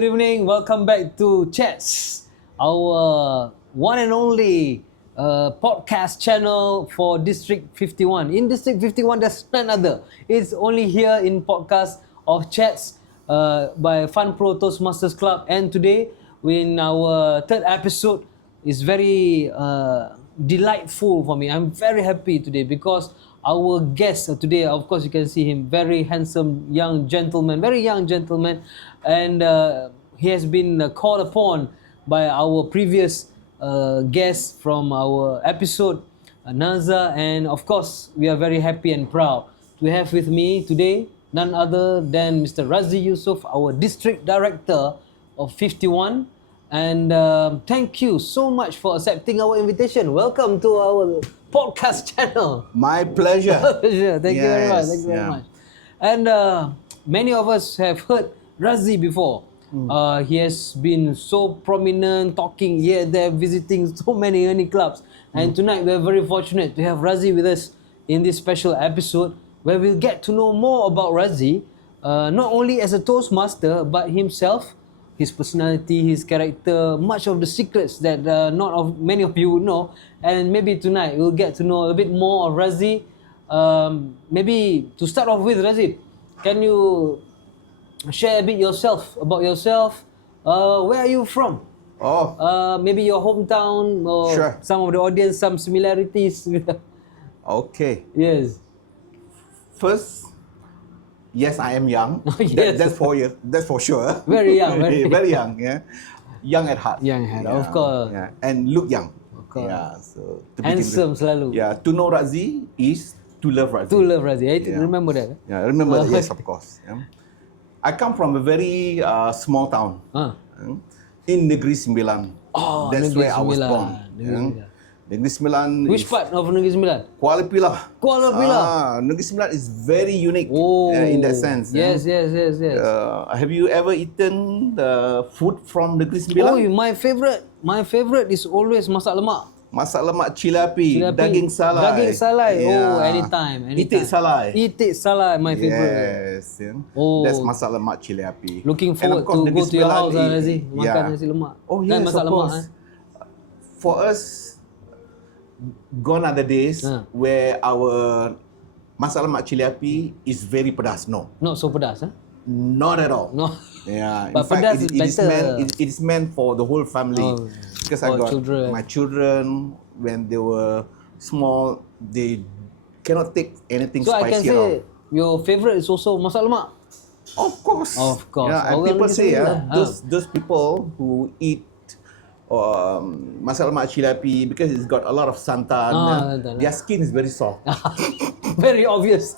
good evening. Welcome back to Chatz, our one and only podcast channel for District 51. In District 51, there's none other. It's only here in podcast of Chatz by Fun Pro Toastmasters Club. And today, in our third episode, is very delightful for me. I'm very happy today because our guest today, of course, you can see him, very handsome young gentleman, very young gentleman, and he has been called upon by our previous guest from our episode, Naza, and of course, we are very happy and proud to have with me today none other than Mr. Razi Yusuf, our district director of 51. And thank you so much for accepting our invitation. Welcome to our podcast channel. My pleasure. Thank you very much. Thank you very much. And many of us have heard Razi before. He has been so prominent, talking here, there, visiting so many clubs. And tonight we're very fortunate to have Razi with us in this special episode where we'll get to know more about Razi, not only as a Toastmaster, but himself, his personality, his character, much of the secrets that many of you would know. And maybe tonight we'll get to know a bit more of Razi. Maybe to start off with, Razi, can you share a bit about yourself? Where are you from? Maybe your hometown or Sure. Some of the audience, some similarities. Okay. Yes. First, yes, I am young. Yes. That's for sure. Very young. Very young. Yeah. Young at heart. Young at heart, of course. Yeah. And look young. Of course. Yeah. So Handsome selalu. Yeah. To know Razi is to love Razi. To love Razi. Remember that? Yeah. Remember that. Yes, of course. Yeah. I come from a very small town. In Negeri Sembilan. Oh, that's Negeri where I was Sembilan. born. Negeri Sembilan. Which part of Negeri Sembilan? Kuala Pilah. Kuala Pilah. Negeri Sembilan is very unique in that sense. Yes. Have you ever eaten the food from Negeri Sembilan? Oh, my favorite is always masak lemak. Masak lemak cilapi, daging salai. Daging salai. Yeah. Oh, anytime. Itik salai. Itik salai, my favorite. Yes. Oh. That's masak lemak cilapi. Looking forward to go to your house, Razi. Makan nasi lemak. Oh, yes, masak of lemak. course. For us, gone are the days where our masak lemak cilapi is very pedas. No. Not so pedas, huh? Not at all. No. Yeah. But pedas is better. It is meant for the whole family. Because I got my children, when they were small, they cannot take anything so spicy. So I can say your favorite is also masak lemak? Of course. Of course. Yeah, and people say those people who eat masak lemak cilapi, because it's got a lot of santan, their skin is very soft. Very obvious.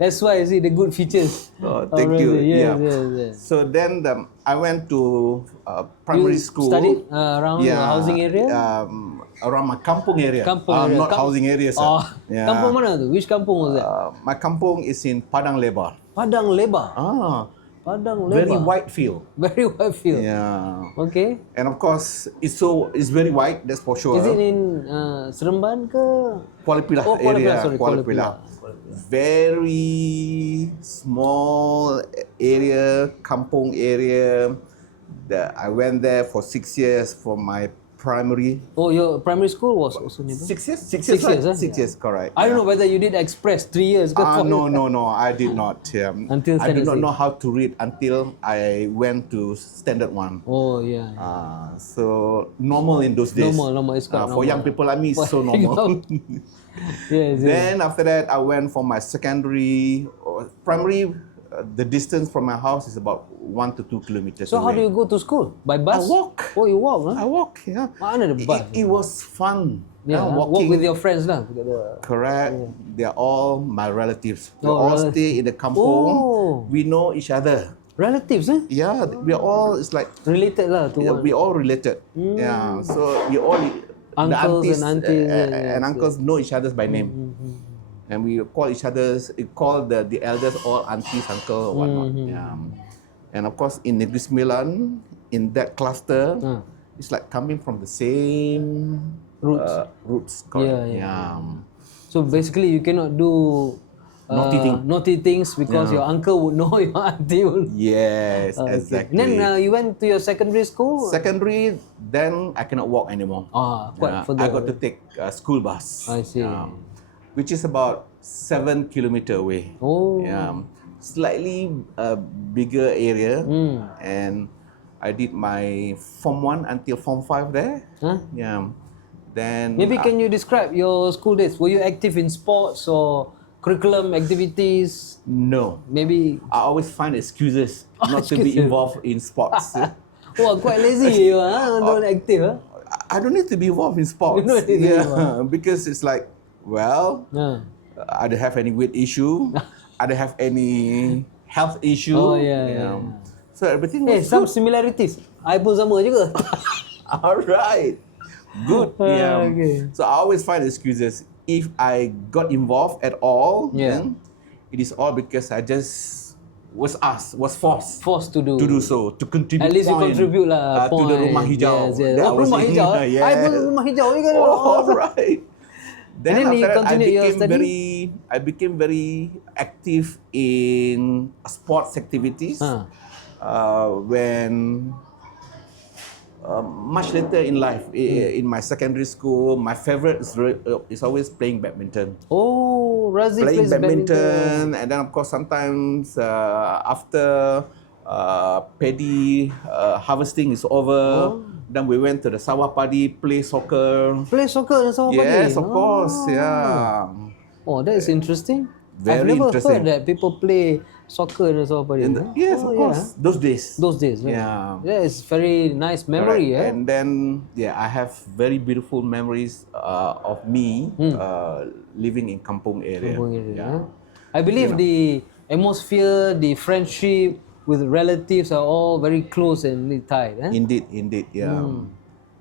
That's why I see the good features. Thank you. Yes. So then I went to primary school. Studied around the housing area? Around my kampung area. Not housing area, sir. Kampung mana tu? Which kampung was that? My kampung is in Padang Lebar. Padang Lebar? Padang Lebar. Very white field. Very white field. Yeah. Okay. And of course, it's very white, that's for sure. Is it in Seremban ke? Kuala Pilah area. Kuala Pilah. Very small area, kampung area. I went there for 6 years for my primary. Oh, your primary school was also nearby? 6 years? 6 years, years, huh? 6 years, correct. I don't know whether you did express 3 years. No, I did not. Until I did not know how to read until I went to standard 1. Oh, yeah. So normal in those days. Normal. It's quite normal. For young people like me, it's so normal. Yes. Then after that, I went for my primary. The distance from my house is about 1 to 2 kilometers So away. how do you go to school? By bus? I walk. Oh, you walk, huh? I walk, yeah. Mana ada bus? It was fun. Yeah, walking. Walk with your friends lah. Correct. Yeah. They're all my relatives. We all stay in the kampung. We know each other. Relatives, eh? Yeah, we all, it's like... Related lah to one. We all related. Yeah, so we all... Uncles the aunties and aunties. And uncles know each other by name. And we call the elders all aunties, uncle, or whatnot. Yeah. And of course, in Negeri Sembilan, in that cluster, it's like coming from the same roots. Yeah. So basically, you cannot do naughty things because your uncle would know your auntie would. Yes, exactly. And then you went to your secondary school? Secondary, then I cannot walk anymore. Quite further. I got to take a school bus. I see. Which is about 7 kilometer away. Oh. Slightly bigger area. And I did my Form 1 until Form 5 there. Then maybe can you describe your school days? Were you active in sports or curriculum activities? No. Maybe I always find excuses not to be involved in sports. Oh, quite lazy you don't active. I don't need to be involved in sports. You don't need to be involved. Because it's like, well, I don't have any weight issue. I don't have any health issue. So everything was some good. similarities. I pun sama juga. Alright. Good. Okay. So I always find excuses. If I got involved at all, then it is all because I just was forced to do so, to contribute. At least you contribute lah. To the rumah hijau. Yes. Rumah hijau. I pun rumah hijau juga. Alright. Then you after that, continued your study? I became very active in sports activities. When much later in life, in my secondary school, my favorite is always playing badminton. Oh, Razi Playing plays badminton, and then of course sometimes after paddy harvesting is over, then we went to the sawah padi, play soccer. Play soccer in the sawah padi? Yes, of course, Oh, that is interesting. Very I've never interesting. heard that people play soccer in the sawah padi. Yes, of course. Those days. That is very nice memory. And then, I have very beautiful memories of me living in Kampung area. I believe the atmosphere, the friendship with relatives are all very close and tied. Indeed,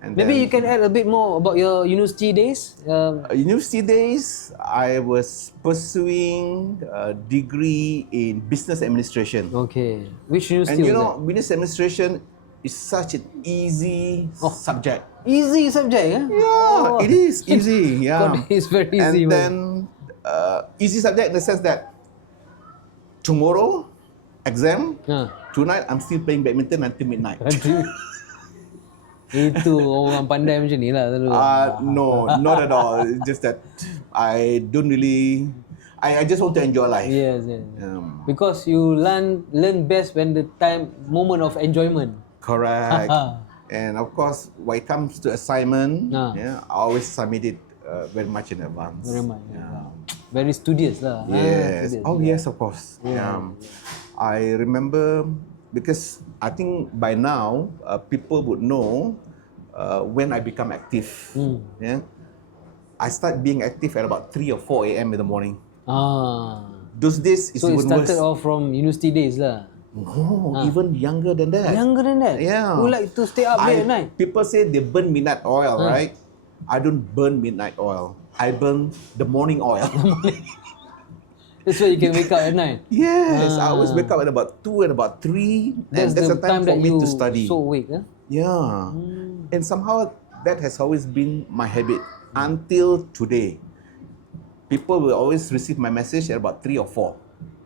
And maybe then, you can add a bit more about your university days. University days, I was pursuing a degree in business administration. Okay. Which university And you was know, business administration is such an easy subject. Easy subject, It is easy. It's very easy. And then, easy subject in the sense that tomorrow, exam, tonight I'm still playing badminton until midnight. Itu orang pandai macam ni lah selalu. No, not at all. It's just that I don't really. I just want to enjoy life. Yes. Because you learn best when the moment of enjoyment. Correct. And of course, when it comes to assignment, I always submit it very much in advance. Very much. Very studious lah. Yes. Studious, Yes, of course. I remember because I think by now people would know when I become active. I start being active at about 3 or 4 a.m. in the morning. Those days is so even it started worse. off from university days lah. No, even younger than that. Younger than that? Yeah. You like to stay up late at night? People say they burn midnight oil, right? I don't burn midnight oil. I burn the morning oil. That's why you can wake up at night? Yes, I always wake up at about 2 and about 3. That's the the time for that me you to study. so awake, Yeah. And somehow that has always been my habit until today. People will always receive my message at about 3 or 4.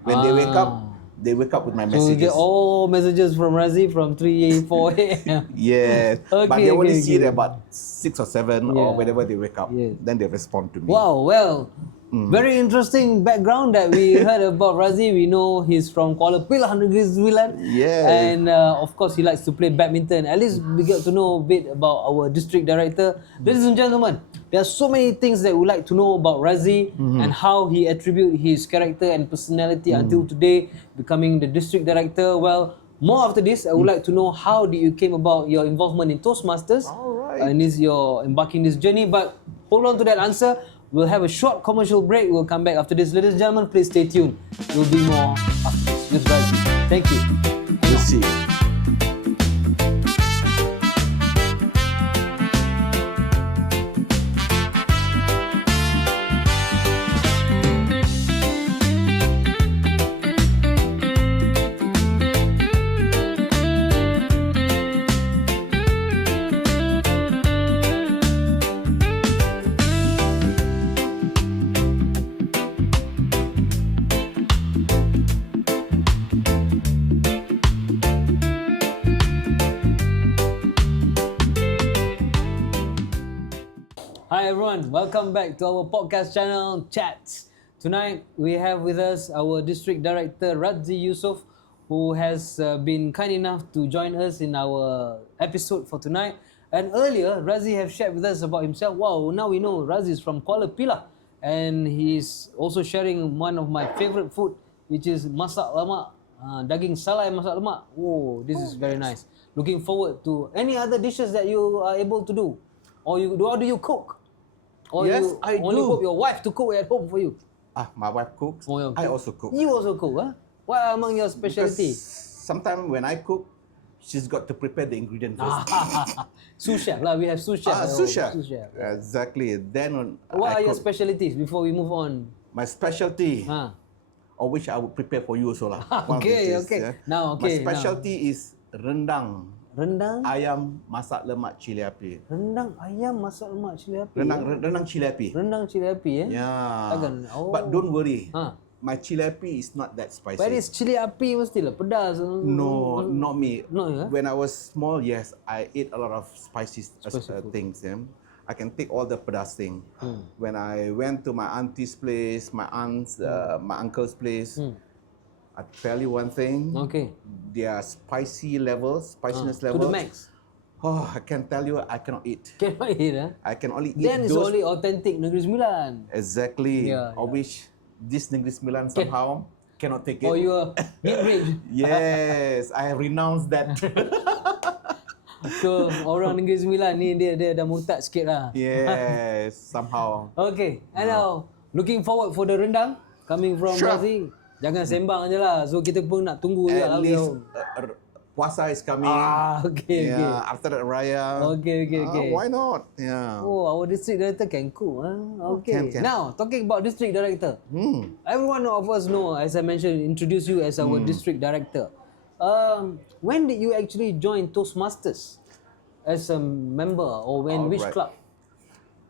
When they wake up with my So you messages. get all messages from Razi from 3, 4 a.m. Yes. But they only see it at about 6 or 7 or whenever they wake up. Yes. Then they respond to me. Wow, well, very interesting background that we heard about Razi. We know he's from Kuala Pilah, Negeri Sembilan. Yes. And of course, he likes to play badminton. At least we get to know a bit about our district director. Ladies and gentlemen, there are so many things that we like to know about Razi and how he attribute his character and personality until today, becoming the district director. Well, more after this, I would like to know how did you came about your involvement in Toastmasters. Alright. And your embarking this journey. But hold on to that answer. We'll have a short commercial break. We'll come back after this. Ladies and gentlemen, please stay tuned. There will be more after this with Razi. Thank you. We'll see. welcome back to our podcast channel, Chatz. Tonight we have with us our District Director Razi Yusof, who has been kind enough to join us in our episode for tonight. And earlier, Razi have shared with us about himself. Wow, now we know Razi is from Kuala Pilah, and he's also sharing one of my favorite food, which is masak lemak, daging salai masak lemak. Oh, this is very nice. Looking forward to any other dishes that you are able to do, or do you cook? Or Yes, you I only do. hope your wife to cook at home for you? My wife cooks. Oh, you I cook. also cook. You also cook, huh? What are among your specialty? Sometimes when I cook, she's got to prepare the ingredient first. Sous chef lah. We have sous chef. Sous chef. Sous chef. Exactly. Then What I are your cook. specialties before we move on? My specialty, Ah. or which I would prepare for you also lah. One of Okay, these days, okay. yeah. Now, okay, My specialty is rendang Rendang? ayam masak lemak cili api. Rendang ayam masak lemak cili api. Rendang cili api. Rendang cili api, eh? Yeah. Takkan? Oh. But don't worry. Ha. My chili api is not that spicy. But it's cili api mestilah pedas. No, not me. No, yeah? When I was small, yes, I ate a lot of spicy food. things. Yeah. I can take all the pedas thing. When I went to my auntie's place, my aunt's, my uncle's place, I tell you one thing. Okay. Their spiciness levels, To the max. Oh, I can tell you, I cannot eat. Cannot eat, eh? I can only eat Then it's those. only authentic Negeri Sembilan. Exactly. Yeah, I yeah. wish this Negeri Sembilan somehow cannot take it. Or you are mid-range. Yes, I have renounced that. So orang Negeri Sembilan ni dia dah murtad sikit lah. Yes, somehow. Okay, and now looking forward for the rendang coming from Sure. Razi. Jangan sembang je lah. So kita pun nak tunggu je At lah. least puasa is coming. Okay, okay. After that Raya. Okay. Why not? Yeah. Oh, our district director can cook. Okay. Can. Now, talking about district director. Everyone of us know, as I mentioned, introduce you as our district director. When did you actually join Toastmasters as a member, or which Alright. club?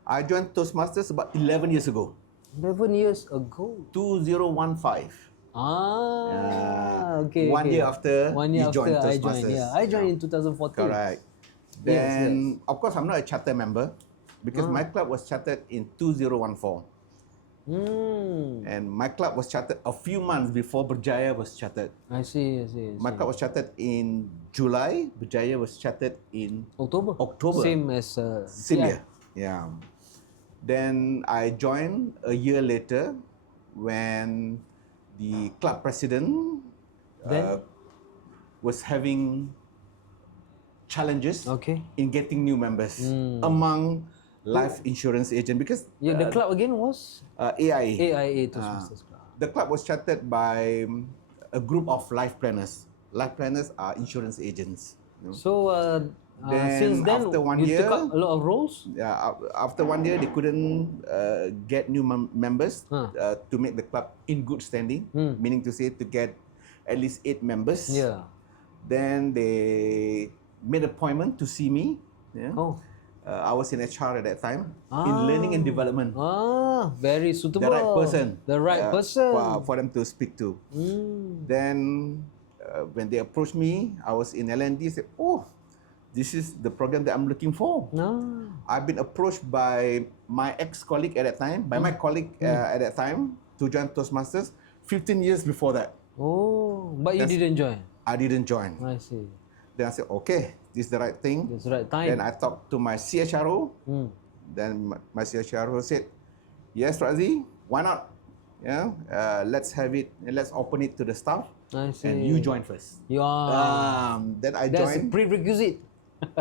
I joined Toastmasters about 11 years ago. 11 years ago. 2015. Okay. One year after One year you joined after I joined. Toastmasters. Yeah, I joined in 2014. Correct. Then, of course, I'm not a charter member because my club was chartered in 2014. And my club was chartered a few months before Berjaya was chartered. I see. My club was chartered in July. Berjaya was chartered in October. Same as same year. Yeah. Then I joined a year later when the club president was having challenges in getting new members among life insurance agent because the club again was AIA. AIA Toastmasters Club. The club was chartered by a group of life planners. Life planners are insurance agents. You know. So Then since then after 1 you year, took up a lot of roles. Yeah, after 1 year, they couldn't get new members to make the club in good standing, meaning to say to get at least 8 members. Yeah. Then they made an appointment to see me. Yeah. I was in HR at that time, in learning and development. Very suitable. The right person. The right person. For them to speak to. Then when they approached me, I was in L&D, said, oh, this is the program that I'm looking for. I've been approached by my ex-colleague at that time, by my colleague at that time, to join Toastmasters 15 years before that. Oh, but you didn't join? I didn't join. I see. Then I said, okay, this is the right thing. It's the right time. Then I talked to my CHRO. Then my CHRO said, yes, Razi, why not? Yeah, let's have it, let's open it to the staff. I see. And you join first. Then I That's a joined. prerequisite.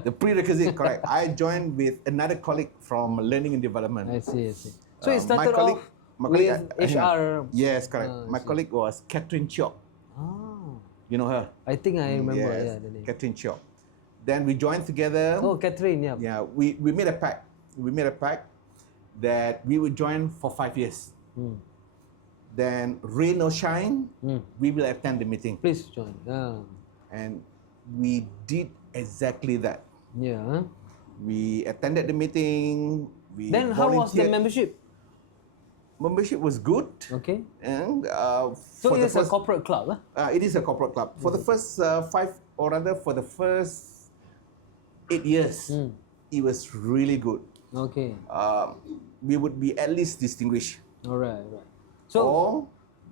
The prerequisite, correct. I joined with another colleague from Learning and Development. I see. So it started off my with colleague, HR. Yes, correct. My colleague was Catherine Chiok. You know her? I think I remember. Yes, Yeah, the name. Catherine Chiok. Then we joined together. Oh, Catherine, yeah. Yeah, we made a pact. We made a pact that we would join for 5 years. Then, rain or shine, we will attend the meeting. Please join. And we did exactly that. Yeah. We attended the meeting. We Then how was the volunteered. membership? Membership was good. Okay. And So for the it's a first, corporate club, it is a corporate club. For the first 5, or rather for the first 8 years, it was really good. Okay. We would be at least distinguished. All right. Right. So Or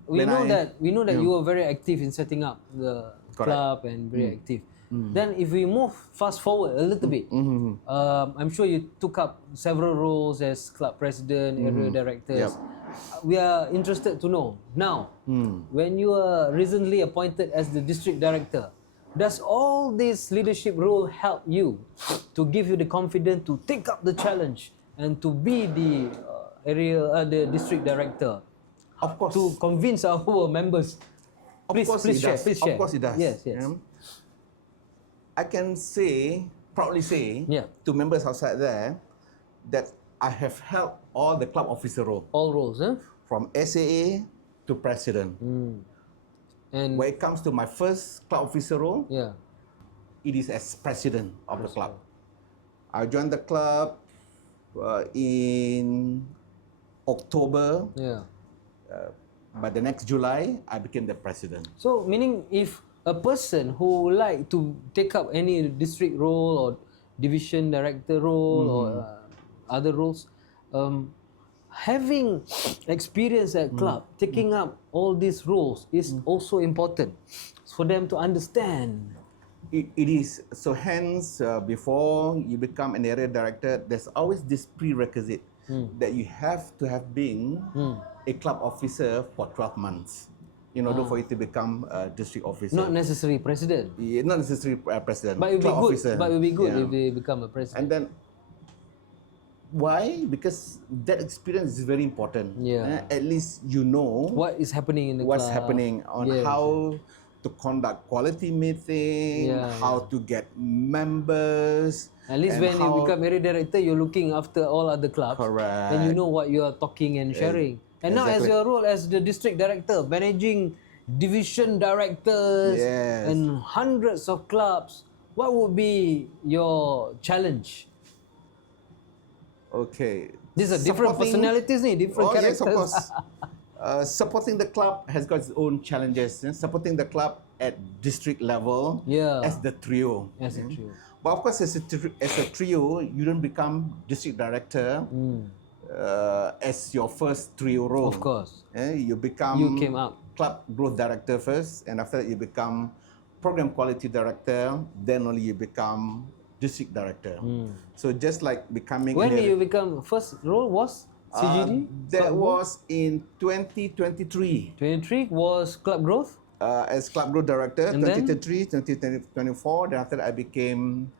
we when know that you Yeah. were very active in setting up the Correct. club and very active. Then if we move fast forward a little bit, I'm sure you took up several roles as club president, area directors. Yep. We are interested to know now, when you are recently appointed as the district director, does all this leadership role help you to give you the confidence to take up the challenge and to be the the district director? Of course. To convince our members. Please share. Of course it does. Yes. I can proudly say to members outside there that I have held all the club officer role. All roles, huh? From SAA to president. And When it comes to my first club officer role, yeah, it is as president of the club. I joined the club in October. yeah. By the next July, I became the president. So meaning if a person who would like to take up any district role or division director role or other roles, having experience at club, taking up all these roles is also important for them to understand. It is. So hence, before you become an area director, there's always this prerequisite that you have to have been a club officer for 12 months in order for you to become a district officer. Not necessarily president. Yeah, not necessarily president. But it would be club good. officer. But it would be good Yeah. if they become a president. And then, why? Because that experience is very important. Yeah. At least you know What is happening in the what's club? happening on Yes. how to conduct quality meeting, how to get members. At least and when you become area director, you're looking after all other clubs. Correct. Then you know what you are talking and sharing. And now as exactly. your role as the district director, managing division directors Yes. and hundreds of clubs, what would be your challenge? Okay. These are different personalities, different characters. Yes, of course. Supporting the club has got its own challenges. Supporting the club at district level as the trio. As a trio. But of course, as a trio, you don't become district director as your first trio role. Of course. You came up. Club growth director first, and after that you become program quality director. Then only you become district director. So just like becoming. When did you become? First role was CGD. That was in 2023. 23 was club growth. As club growth director, And 2023, 2024. Then after that I became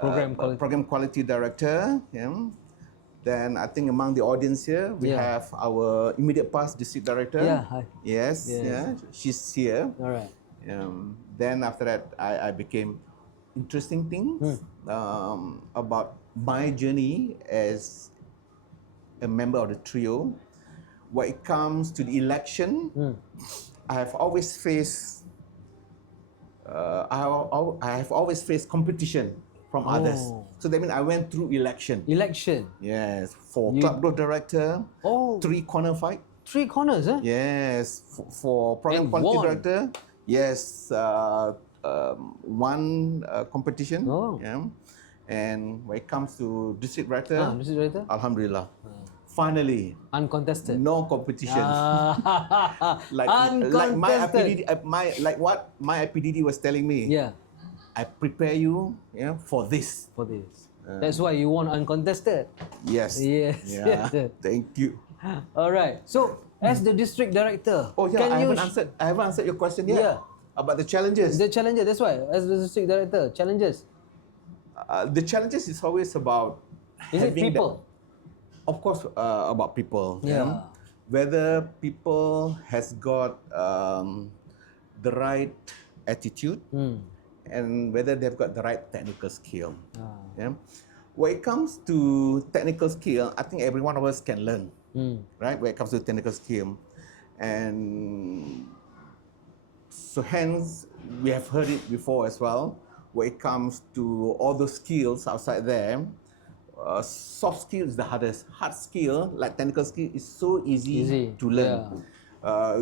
program quality director. Yeah. Then I think among the audience here, we have our immediate past district director. Yeah, hi. Yes. Yeah. She's here. All right. Then after that, I became interesting things about my journey as a member of the trio. When it comes to the election, I have always faced competition from others. So that means I went through election. Yes, for club growth director. 3 corner fight. 3 corners, huh? Yes, for program And quality won. director. Yes, one competition. Yeah. And when it comes to district director, Alhamdulillah. Finally, uncontested. no competition. Like Uncontested. what my IPDD was telling me. Yeah. I prepare you, for this. That's why you won uncontested. Yes. Yes. Yeah. Thank you. All right. So, as the district director, Oh yeah, I haven't answered your question yet. Yeah. About the challenges. The challenges. That's why, as the district director, challenges. The challenges is always about. Is it people? Of course, about people. Yeah. Whether people has got the right attitude. And whether they've got the right technical skill. Yeah. When it comes to technical skill, I think every one of us can learn. Right? When it comes to technical skill. And so hence, we have heard it before as well. When it comes to all those skills outside there, soft skill is the hardest. Hard skill, like technical skill, is so easy to learn.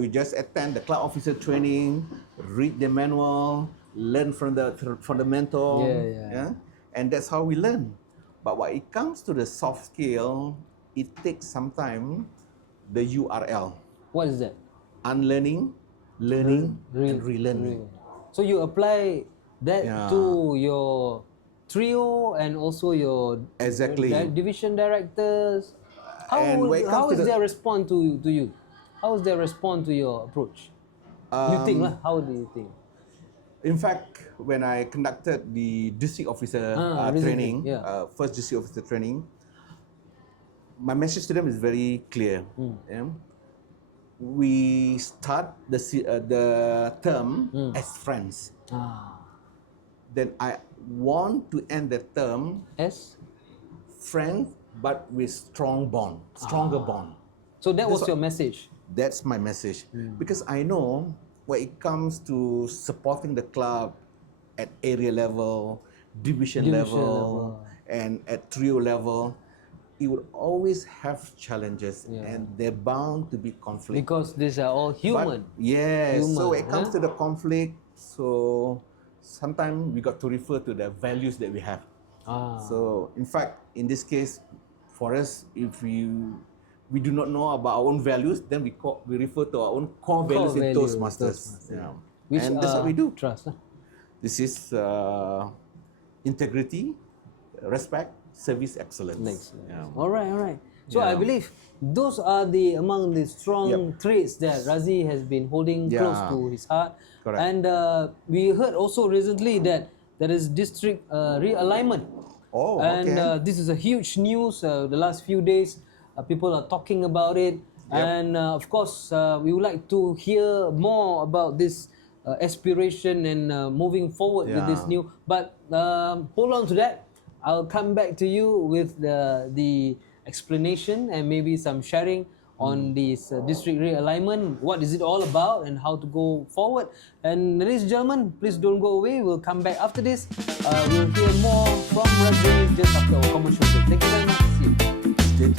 We just attend the club officer training, read the manual, learn from the mentor, and that's how we learn. But when it comes to the soft skill, it takes some time. The URL, What is that? unlearning, learning, and relearning. So you apply that Yeah. to your trio and also your Exactly. division directors. And when it How comes is to their response to you? How is their response to your approach? You think lah? How do you think? In fact, when I conducted the district officer recently, training, yeah. first district officer training, my message to them is very clear. Yeah. We start the term as friends. Then I want to end the term As? friends, but with stronger bond. So that was your message. That's my message. Because I know when it comes to supporting the club at area level, division level, and at trio level, it would always have challenges, and they're bound to be conflict. Because these are all human. But, yes, Human, so when it comes to the conflict, so sometimes we got to refer to the values that we have. So in fact, in this case, for us, if we do not know about our own values, then we refer to our own core values in Toastmasters. Yeah. And that's what we do. Trust. This is integrity, respect, service excellence. Yeah. All right. So I believe those are among the strong traits that Razi has been holding close to his heart. Correct. And we heard also recently that there is district realignment. Oh, and okay. this is a huge news. The last few days, people are talking about it. And of course, we would like to hear more about this aspiration and moving forward with this new. But hold on to that. I'll come back to you with the explanation and maybe some sharing on this district realignment. What is it all about and how to go forward? And ladies and gentlemen, please don't go away. We'll come back after this. We'll hear more from Razi just after our commercial break. Thank you very much. See you.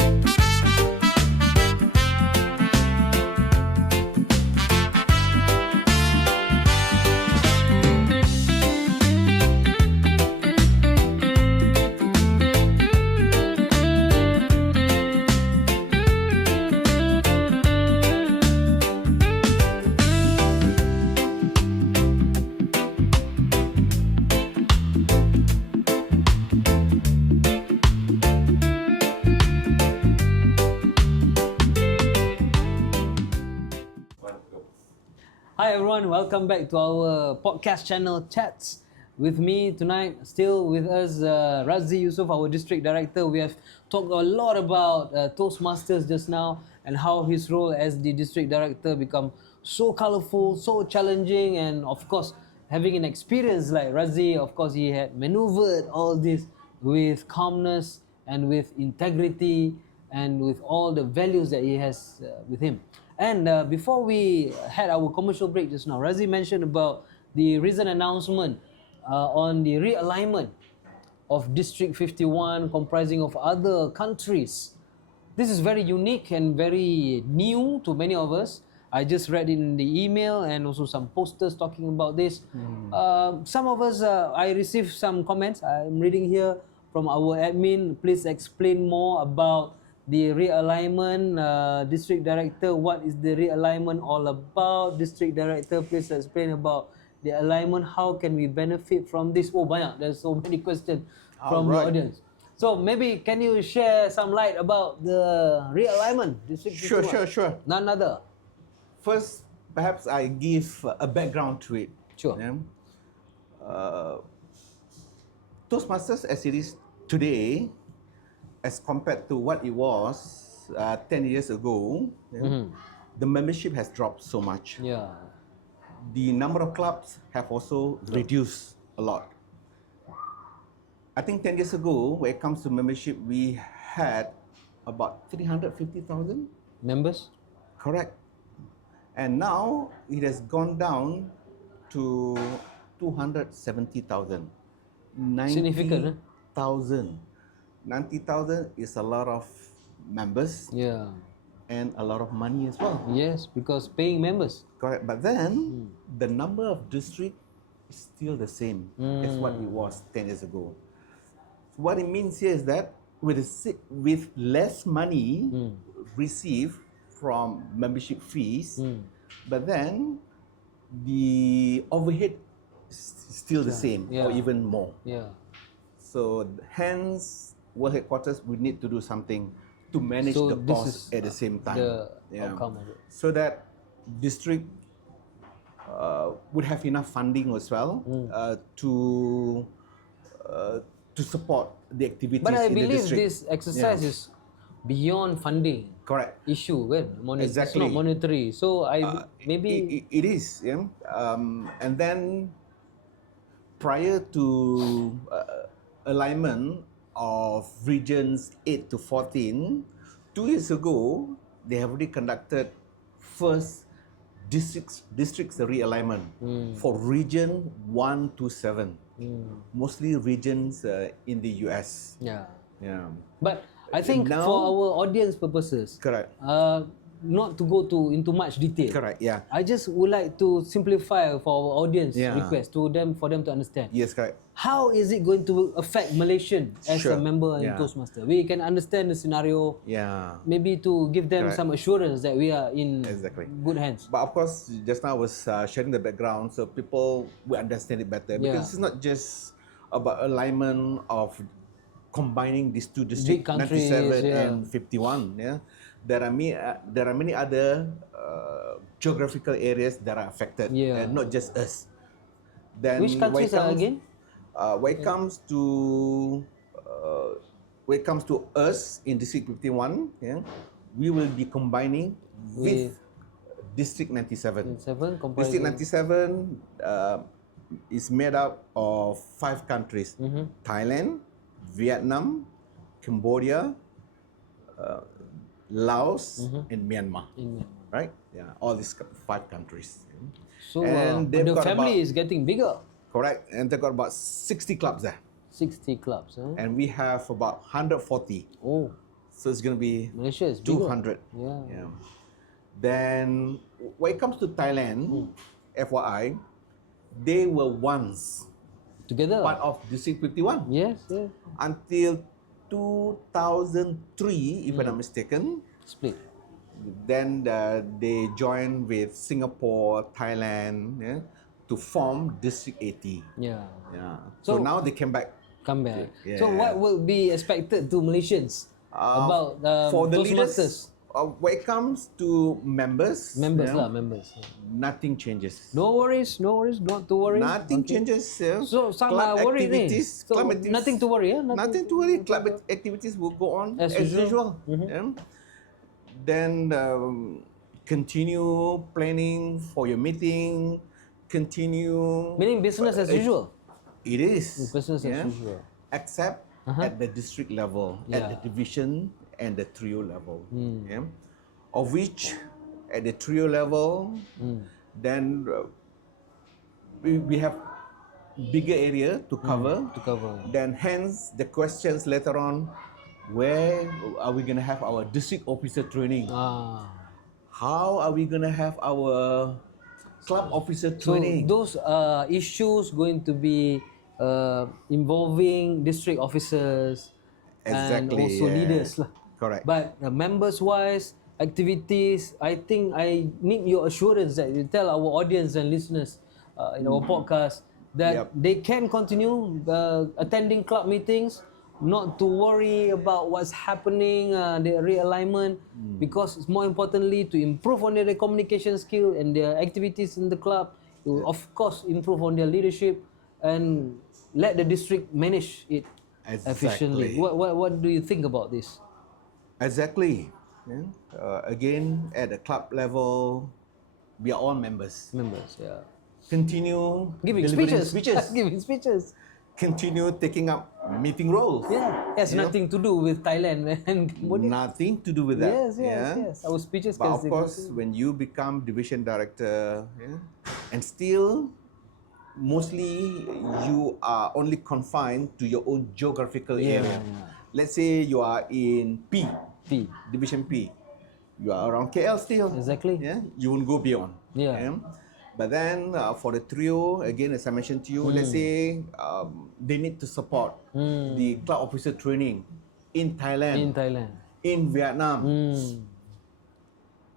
Hi everyone, welcome back to our podcast channel Chatz. With me tonight, still with us, Razi Yusof, our district director. We have talked a lot about Toastmasters just now and how his role as the district director become so colorful, so challenging, and of course, having an experience like Razi, of course, he had maneuvered all this with calmness and with integrity and with all the values that he has with him. And before we had our commercial break just now, Razi mentioned about the recent announcement on the realignment of District 51 comprising of other countries. This is very unique and very new to many of us. I just read in the email and also some posters talking about this. Some of us, I received some comments. I'm reading here from our admin. Please explain more about the realignment. District Director, what is the realignment all about? District Director, please explain about the alignment. How can we benefit from this? Oh, banyak. There's so many questions from the audience. So maybe can you share some light about the realignment? District 51? Sure. None other. First, perhaps I give a background to it. Sure. Yeah? Toastmasters as it is today, as compared to what it was 10 years ago, the membership has dropped so much. Yeah. The number of clubs have also reduced a lot. I think 10 years ago, when it comes to membership, we had about 350,000 members. Correct. And now it has gone down to 270,000. Significant, 90,000. 90,000 is a lot of members. Yeah. And a lot of money as well. Yes, because paying members. Correct. But then, the number of districts is still the same as what it was 10 years ago. What it means here is that with less money received from membership fees, but then the overhead is still the same or even more. Yeah. So hence, World Headquarters we need to do something to manage So the this cost is at the same time. the outcome of it. So that district would have enough funding as well to support the activities But I in the believe district. this exercise is beyond funding Correct. issue, kan? Exactly. It's not monetary. So maybe It is, yeah. And then prior to alignment of regions 8 to 14, 2 years ago, they have already conducted first districts realignment for region 1 to 7, mostly regions in the US. yeah. Yeah. But I think Now- for our audience purposes, Correct. Not to go into much detail. Correct, yeah. I just would like to simplify for our audience Yeah. request for them to understand. Yes, correct. How is it going to affect Malaysian as a Sure. member in Yeah. Toastmaster? We can understand the scenario, Yeah. maybe to give them Correct. some assurance that we are in Exactly. good hands. But of course, just now I was sharing the background so people will understand it better. Because it's not just about alignment of combining these two districts, countries, 97 yeah. and 51. Yeah, there are many other geographical areas that are affected, Yeah. and not just us. Then Which countries are again? When it comes to us in District 51, yeah, we will be combining with District 97. 7 District comparison. 97 is made up of 5 countries: Thailand, Vietnam, Cambodia, Laos, and Myanmar. In Myanmar. Right? Yeah, all these 5 countries. So And they've the got family about- is getting bigger. Correct. And they've got about 60 clubs there. 60 clubs. Huh? And we have about 140. Oh, So it's going to be Malaysia is bigger. 200. Yeah. Then when it comes to Thailand, FYI, they were once Together. part of District 51 Yes. until 2003, if I'm not mistaken. Split. Then they joined with Singapore, Thailand, yeah, to form District 80. Yeah. Yeah. So- So now they came back. Come back. Yeah. So what will be expected to Malaysians about for the Toastmasters? leaders, when it comes to members, Members yeah, lah, members. nothing changes. No worries, not to worry. Nothing Okay. changes. Yeah. So some Club are worried ni. activities, So club activities, nothing to worry, yeah? Nothing to worry. Club activities will go on As as usual. usual. Yeah. Then continue planning for your meeting. Continue. Meaning business as usual. It is Business as usual. except at the district level, at the division and the trio level. Yeah? Of which, at the trio level, then we have bigger area to cover. To cover. Then hence the questions later on, where are we going to have our district officer training? How are we going to have our club officer So training? those issues going to be involving district officers Exactly, and also yeah. leaders lah. Correct. But members wise, activities, I think I need your assurance that you tell our audience and listeners in our podcast that they can continue attending club meetings, not to worry about what's happening, the realignment, because it's more importantly to improve on their communication skill and their activities in the club. It will of course improve on their leadership and let the district manage it efficiently. Exactly. What do you think about this? Exactly. Yeah. Again, at the club level, we are all members. Members, yeah. Continue Giving delivering speeches. Giving speeches. Continue taking up meeting roles. Yeah, has You know? nothing to do with Thailand and Cambodia. Nothing to do with that. Yes. Our speeches But can of course, when you become division director, and still, mostly you are only confined to your own geographical area. Yeah. Let's say you are in P, P. Division P. You are around KL still. Exactly. Yeah, you won't go beyond. Yeah. But then for the trio, again, as I mentioned to you, let's say they need to support the club officer training in Thailand, In Thailand. in Vietnam.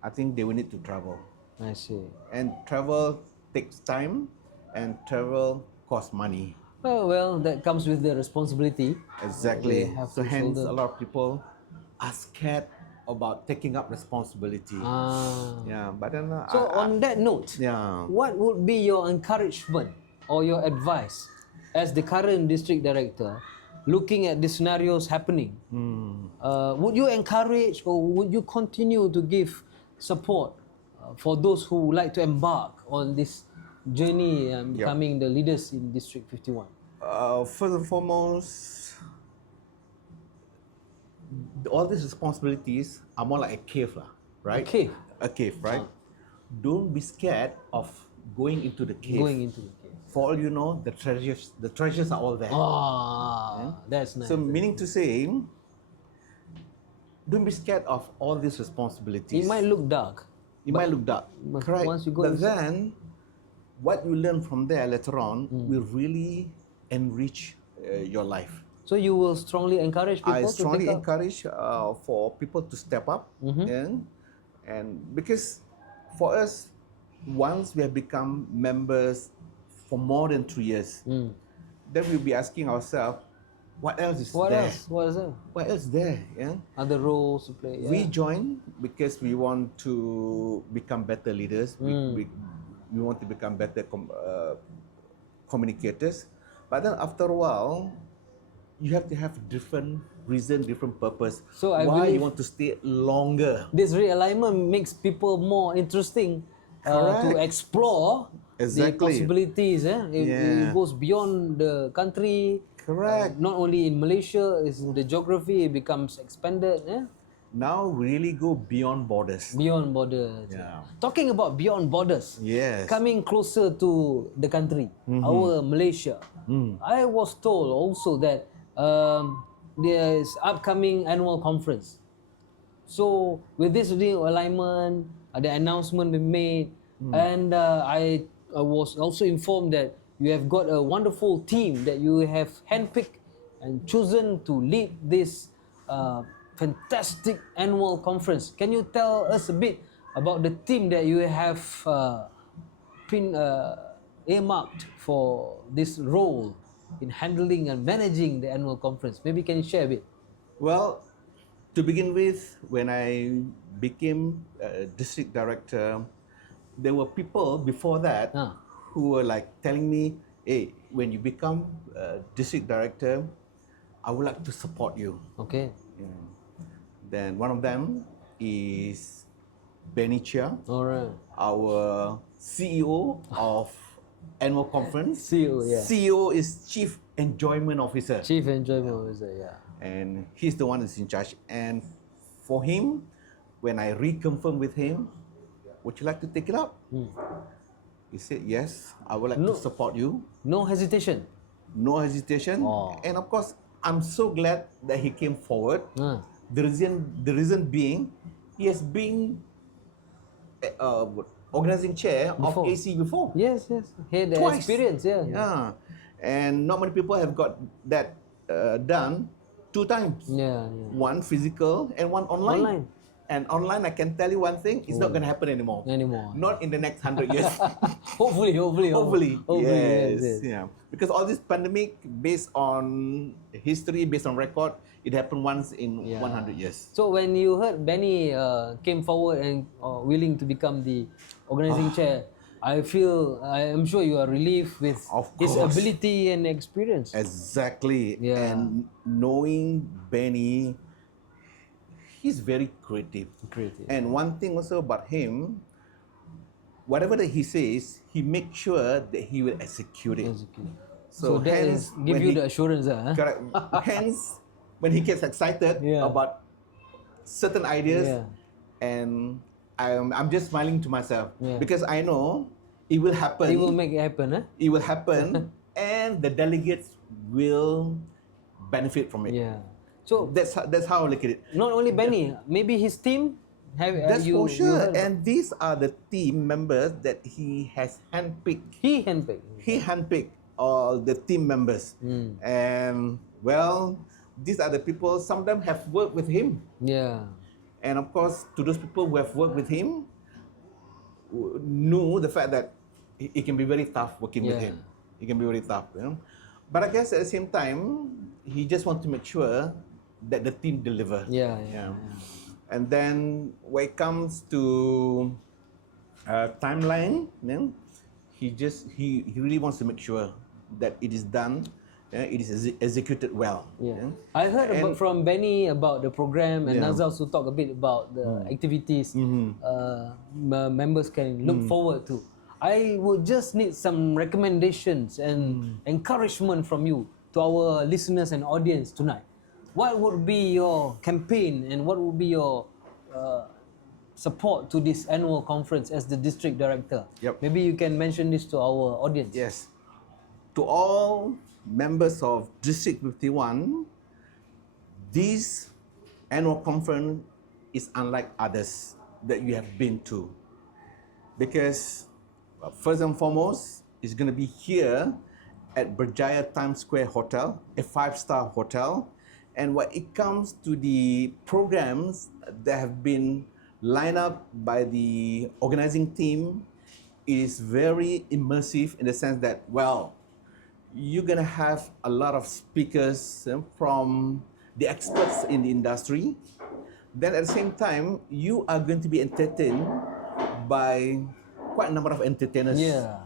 I think they will need to travel. I see. And travel takes time, and travel costs money. Oh, well, that comes with the responsibility. Exactly. They have So to hence, shoulder. a lot of people are scared about taking up responsibility. Yeah, but then So on that note, yeah. what would be your encouragement or your advice as the current district director, looking at the scenarios happening? Would you encourage or would you continue to give support for those who like to embark on this journey and becoming the leaders in District 51? First and foremost, all these responsibilities are more like a cave, right? A cave? A cave, right? Don't be scared of going into the cave. Going into the cave. For all you know, the treasures are all there. That's nice. So meaning to say, don't be scared of all these responsibilities. It might look dark. It might look dark. Correct. Once you go but inside, then, what you learn from there later on will really enrich your life. so you will strongly encourage people I to strongly take up? encourage for people to step up, and because for us, once we have become members for more than 2 years, then we'll be asking ourselves, what else is What there? else? What is that? What else is there? Yeah. Other roles to play. Yeah. We join because we want to become better leaders. We want to become better communicators. But then after a while, you have to have different reason, different purpose. So I why you believe- want to stay longer. This realignment makes people more interesting to Correct. explore the Exactly. possibilities. It Yeah. goes beyond the country. Correct. Not only in Malaysia, it's in the geography, it becomes expanded. Now really go beyond borders. Beyond borders. Yeah. Talking about beyond borders, Yes. coming closer to the country, our Malaysia. I was told also that there is upcoming annual conference. So with this new alignment, the announcement been made, and I was also informed that you have got a wonderful team that you have handpicked and chosen to lead this fantastic annual conference. Can you tell us a bit about the team that you have been earmarked for this role in handling and managing the annual conference? Maybe can you share a bit? Well, to begin with, when I became district director, there were people before that who were like telling me, hey, when you become district director, I would like to support you. Okay. Yeah. Then one of them is Benny Chia, All right. our CEO of annual conference. CEO, yeah. CEO is Chief Enjoyment Officer. Chief Enjoyment Officer, yeah. And he's the one that's in charge. And for him, when I reconfirmed with him, would you like to take it up? He said, yes, I would like to support you. No hesitation. No hesitation. Oh. And of course, I'm so glad that he came forward. The reason being, he has been organizing chair Before. of AC before. Yes. He had the Twice. experience, yeah. Yeah. And not many people have got that done 2 times. Yeah. One physical and one online. Online. And online, I can tell you one thing, it's not going to happen anymore. Not in the next 100 years. Hopefully. Hopefully. yes. Yes. Yeah. Because all this pandemic, based on history, based on record, it happened once in 100 years. So when you heard Benny came forward and willing to become the organizing chair, I am sure you are relieved with Of his course. ability and experience. Exactly. Yeah. And knowing Benny, he's very creative. And one thing also about him, whatever that he says, he makes sure that he will execute it. So that hence, give when you he- the assurance. Correct. Hence, when he gets excited about certain ideas, and I'm just smiling to myself because I know it will happen. It will make it happen. It will happen, and the delegates will benefit from it. Yeah. So That's how I look at it. not only Benny, maybe his team Have That's you, for you sure. heard about- And these are the team members that he has handpicked. he handpicked. He handpicked all the team members. And well, these are the people, some of them have worked with him. Yeah. And of course, to those people who have worked with him, knew the fact that it can be very tough working with Yeah. him. It can be very tough, you know. But I guess at the same time, he just wants to make sure that the team deliver. Yeah. And then when it comes to timeline, you know, he really wants to make sure that it is done, it is executed well. Yeah. I heard from Benny about the program, and Yeah. Nazal also talk a bit about the activities members can look forward to. I would just need some recommendations and encouragement from you to our listeners and audience tonight. What would be your campaign and what would be your support to this annual conference as the district director? Yep. Maybe you can mention this to our audience. Yes. To all members of District 51, this annual conference is unlike others that you have been to. Because first and foremost, it's going to be here at Berjaya Times Square Hotel, a 5-star hotel. And when it comes to the programs that have been lined up by the organizing team, it is very immersive in the sense that, well, you're going to have a lot of speakers from the experts in the industry. Then at the same time, you are going to be entertained by quite a number of entertainers. Yeah.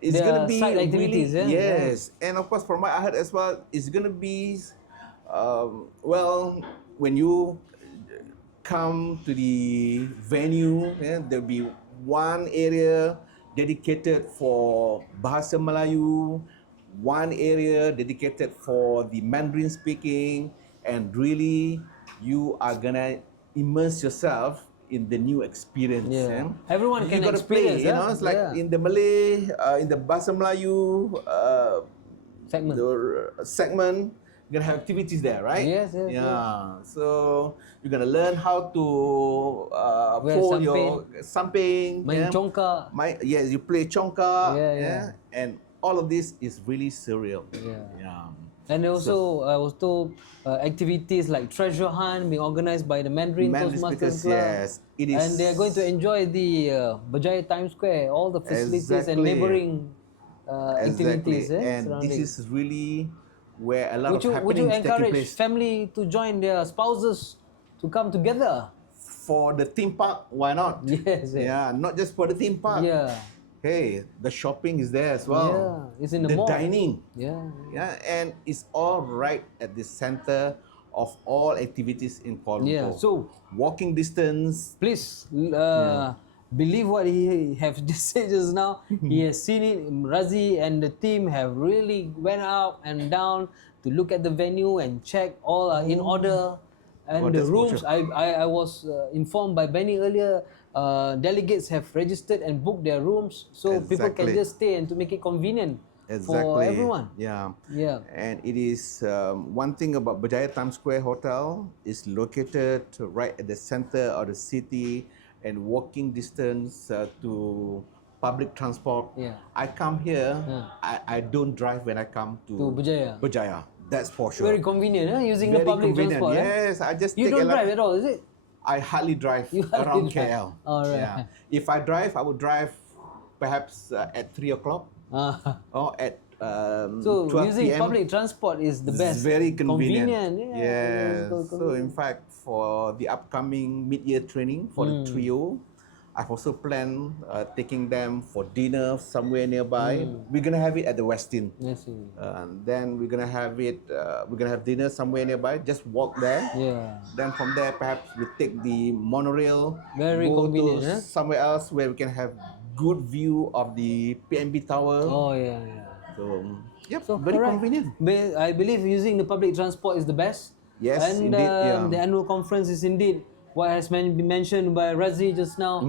It's There going to are be side activities, really, yeah? yes. And of course, from what I heard as well, it's going to be, well, when you come to the venue, there'll be one area dedicated for Bahasa Melayu, one area dedicated for the Mandarin speaking, and really you are gonna immerse yourself in the new experience. Yeah. Everyone You can gotta experience, play, you know, it's like yeah. in the Malay, in the Bahasa Melayu Segment. the segment, you're gonna have activities there, right? Yes, yes, Yeah. So you're gonna learn how to Wear fold samping. your samping. Main congkak. Yes, you play congkak. Yeah. And all of this is really surreal. Yeah. And also, activities like treasure hunt being organized by the Mandarin Toastmasters speakers, Club. yes. It is. And they're going to enjoy the Berjaya Times Square, all the facilities and Exactly. neighboring activities. And surrounding. this is really where a lot Would of you happenings taking encourage place. family to join their spouses to come together? For the theme park, why not? Yes. Yeah, not just for the theme park. Yeah. Hey, the shopping is there as well. Yeah, it's in the mall. dining. Yeah. And it's all right at the center of all activities in Kuala Lumpur. Yeah, so walking distance. please believe what he have just said just now. He has seen it. Razi and the team have really went up and down to look at the venue and check all are in order. And the that's for rooms, sure. I was informed by Benny earlier, delegates have registered and booked their rooms, so people can Exactly. just stay and to make it convenient for Exactly. everyone. Yeah. Yeah. And it is one thing about Berjaya Times Square Hotel is located right at the center of the city and walking distance to public transport. Yeah. I come here, I don't drive when I come To Berjaya. Berjaya. That's for sure. Very convenient, using Very the public convenient. transport. Yes, I just You take don't a drive at all, is it? I hardly drive You hardly around drive. KL. All right. Yeah. If I drive, I would drive perhaps at 3 o'clock or at So 12 using p.m. public transport is the best. It's very convenient. Yeah. Yes. So in fact, for the upcoming mid-year training for the trio, I've also planned taking them for dinner somewhere nearby. We're gonna have it at the Westin. Yes. Then we're gonna have it. We're gonna have dinner somewhere nearby. Just walk there. Yeah. Then from there, perhaps we take the monorail. Very go convenient, to somewhere else where we can have good view of the PNB Tower. Oh yeah. So, yep, So very correct. convenient. I believe using the public transport is the best. Yes, and indeed, yeah. the annual conference is indeed what has been mentioned by Razi just now.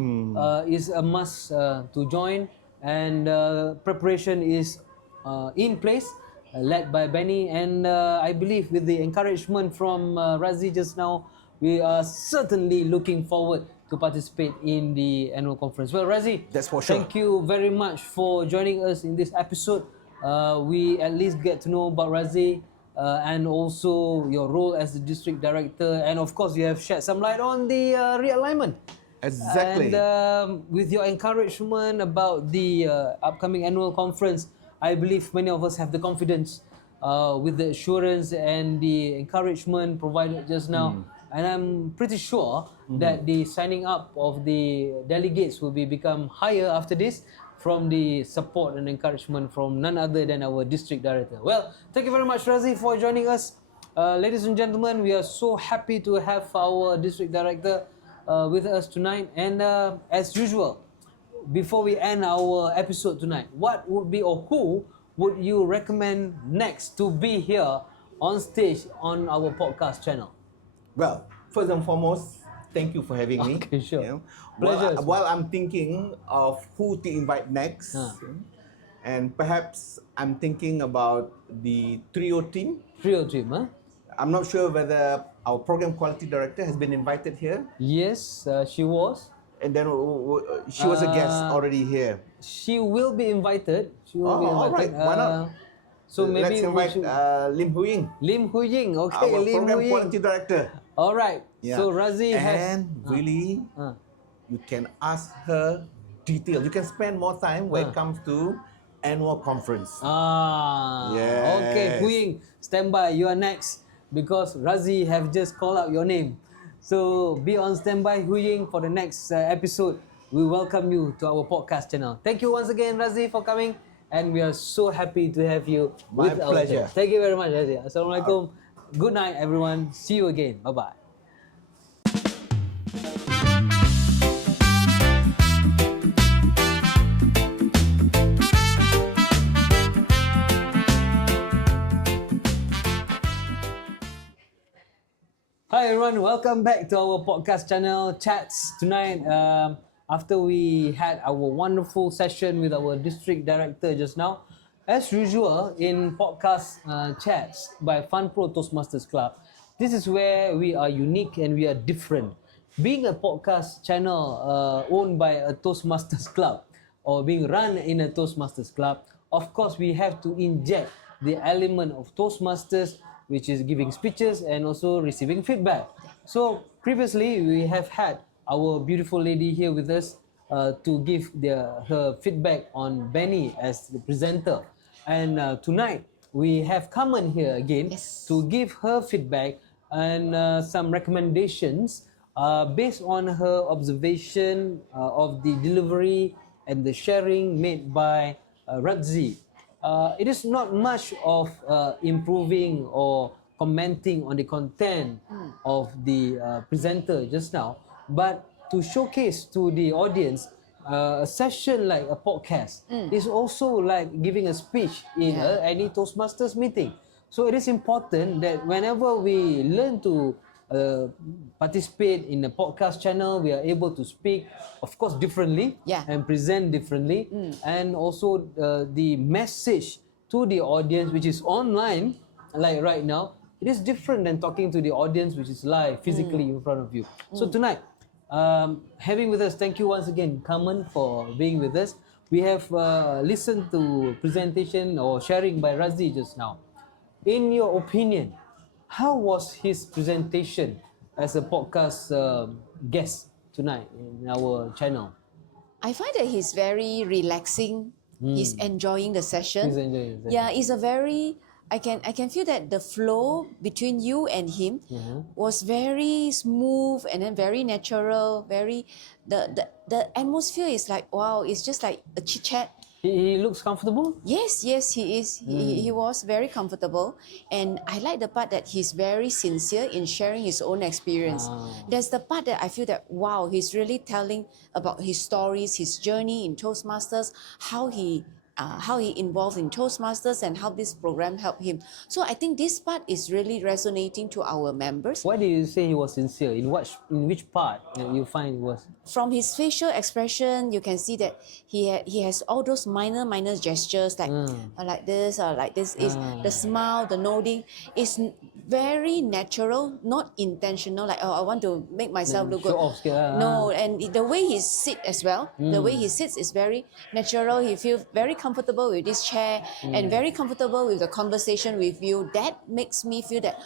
Is a must to join, and preparation is in place, led by Benny, and I believe with the encouragement from Razi just now, we are certainly looking forward to participate in the annual conference. Well, Razi, That's for sure. thank you very much for joining us in this episode. We at least get to know about Razi and also your role as the district director, and of course you have shed some light on the realignment. Exactly. And with your encouragement about the upcoming annual conference, I believe many of us have the confidence with the assurance and the encouragement provided just now. And I'm pretty sure that the signing up of the delegates will become higher after this from the support and encouragement from none other than our district director. Well, thank you very much, Razi, for joining us. Ladies and gentlemen, we are so happy to have our district director with us tonight. And as usual, before we end our episode tonight, what would be or who would you recommend next to be here on stage on our podcast channel? Well, first and foremost, thank you for having me. Okay, sure. While, Pleasure. while I'm thinking of who to invite next, Ah. and perhaps I'm thinking about the trio team. Trio team, huh? I'm not sure whether our program quality director has been invited here, Yes, she was. and then she was a guest already here. She will be invited. She will be Oh, invited. alright. Why not? So maybe Let's we invite should... Lim Hu Ying, Lim Hu Ying. Okay, our Lim Hu program Ying. quality director. All right. Yeah. So Razi has... And really, Ah. you can ask her details. You can spend more time when it comes to annual conference. Ah, Yes. okay, Hu Ying, stand by. You are next because Razi have just called out your name. So be on standby, Hu Ying, for the next episode. We welcome you to our podcast channel. Thank you once again, Razi, for coming, and we are so happy to have you My with our pleasure. channel. Thank you very much, Razi. Assalamualaikum. Good night, everyone. See you again. Bye bye. Hi everyone, welcome back to our podcast channel Chatz. Tonight, after we had our wonderful session with our district director just now, as usual in podcast Chats by FunPro Toastmasters Club, this is where we are unique and we are different. Being a podcast channel owned by a Toastmasters Club or being run in a Toastmasters Club, of course we have to inject the element of Toastmasters, which is giving speeches and also receiving feedback. So previously we have had our beautiful lady here with us to give her feedback on Benny as the presenter. And tonight we have Carmen here again to give her feedback and some recommendations based on her observation of the delivery and the sharing made by Razi. It is not much of improving or commenting on the content of the presenter just now, but to showcase to the audience a session like a podcast is also like giving a speech in any Toastmasters meeting. So it is important that whenever we learn to participate in a podcast channel, we are able to speak, of course, differently and present differently, and also the message to the audience, which is online, like right now, it is different than talking to the audience, which is live, physically in front of you. So tonight, having with us, thank you once again, Carmen, for being with us. We have listened to presentation or sharing by Razi just now. In your opinion, how was his presentation as a podcast guest tonight in our channel? I find that he's very relaxing. He's enjoying the session. He's enjoying the session. Yeah, it's a very. I can feel that the flow between you and him was very smooth and then very natural. Very the atmosphere is like wow. It's just like a chit chat. He looks comfortable? Yes, he is. He was very comfortable, and I like the part that he's very sincere in sharing his own experience. There's the part that I feel that wow, he's really telling about his stories, his journey in Toastmasters, how he involved in Toastmasters and how this program helped him. So I think this part is really resonating to our members. Why did you say he was sincere? In which part you find he was? from his facial expression, you can see that he has all those minor gestures like this or like this. Is the smile, the nodding is very natural, not intentional. Like, oh, I want to make myself look good. Show off sikit lah. No, and the way he sit as well, the way he sits is very natural. He feels very comfortable with this chair and very comfortable with the conversation with you. That makes me feel that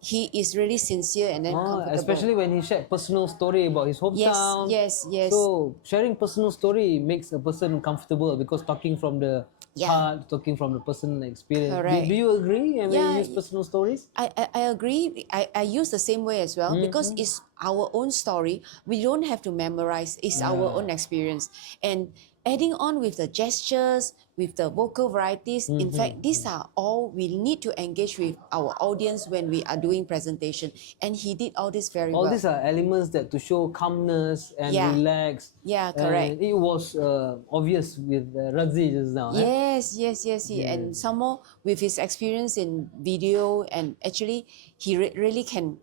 he is really sincere and then comfortable. Especially when he shared personal story about his hometown. Yes. So sharing personal story makes a person comfortable because talking from the heart, talking from the personal experience. Correct. Do you agree when you use personal stories? I agree. I use the same way as well because it's our own story. We don't have to memorize. It's our own experience. And adding on with the gestures, with the vocal varieties, in fact, these are all we need to engage with our audience when we are doing presentation. And he did all this very well. All these are elements that to show calmness and relax. Yeah, correct. And it was obvious with Razi just now. Yes. And some more with his experience in video, and actually he really can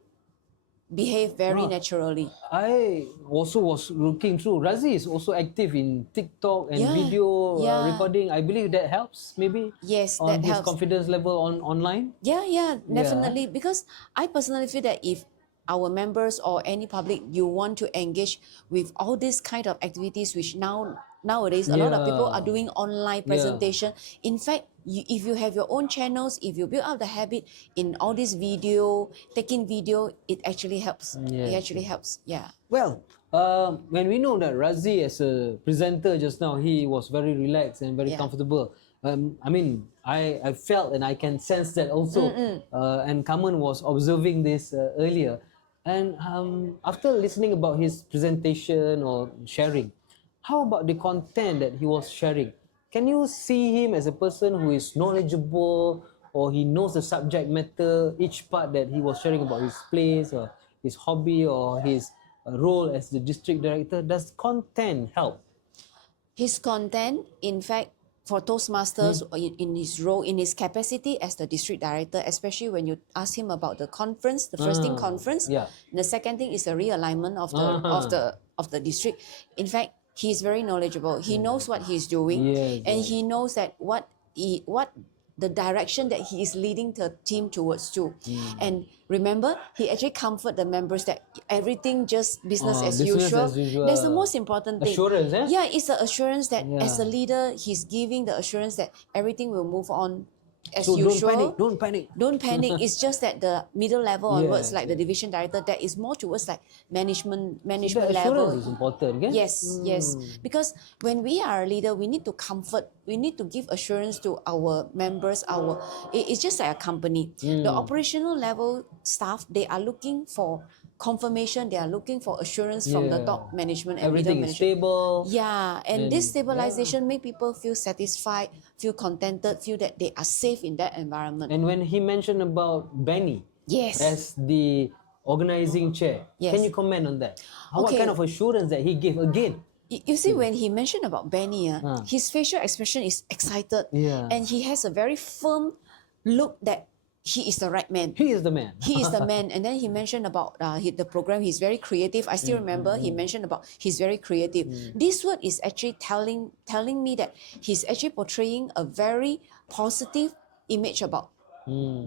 behave very naturally. I also was looking through. Razi is also active in TikTok and video recording. I believe that helps maybe. Yes, on that his helps. confidence level online. Yeah, definitely. Because I personally feel that if our members or any public, you want to engage with all these kind of activities, which nowadays a lot of people are doing online presentation. In fact, if you have your own channels, if you build up the habit in all this video, taking video, it actually helps. It actually helps. Yeah. Well, when we know that Razi as a presenter just now, he was very relaxed and very comfortable. I mean, I felt and I can sense that also. And Kaman was observing this earlier. And after listening about his presentation or sharing, how about the content that he was sharing? Can you see him as a person who is knowledgeable, or he knows the subject matter, each part that he was sharing about his place or his hobby or his role as the district director? Does content help? His content, in fact, for Toastmasters, in his role, in his capacity as the district director, especially when you ask him about the conference, the first thing conference, the second thing is the realignment of the district. In fact, he's very knowledgeable. He knows what he's doing, and he knows that what the direction that he is leading the team towards to. And remember, he actually comfort the members that everything just business as usual. That's the most important thing. Assurance, eh? Yeah, it's the assurance that as a leader, he's giving the assurance that everything will move on as So usual. don't panic. Don't panic. It's just that the middle level onwards, like the division director, that is more towards like management The level. assurance is important, okay? Yes. Because when we are a leader, we need to comfort, we need to give assurance to our members. It's just like a company. The operational level staff, they are looking for confirmation, they are looking for assurance from the top management and Everything middle is management. stable. Yeah, and this stabilization make people feel satisfied, feel contented, feel that they are safe in that environment. And when he mentioned about Benny Yes. as the organizing chair, can you comment on that? What Okay. kind of assurance that he gave again? You see, when he mentioned about Benny, his facial expression is excited, and he has a very firm look that he is the right man. He is the man. He is the man. And then he mentioned about the program. He's very creative. I still remember he mentioned about he's very creative. This word is actually telling me that he's actually portraying a very positive image about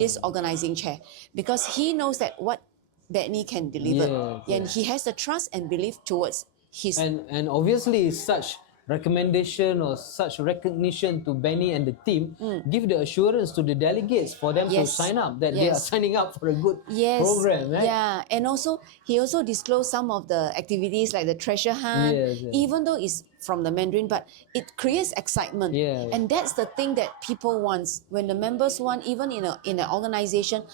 this organizing chair, because he knows that what Benny can deliver, and he has the trust and belief towards his. And obviously such recommendation or such recognition to Benny and the team give the assurance to the delegates for them to sign up that they are signing up for a good program, right? Yeah, and also he also disclosed some of the activities like the treasure hunt, even though it's from the Mandarin, but it creates excitement. And that's the thing that people want. When the members want, even in an organization,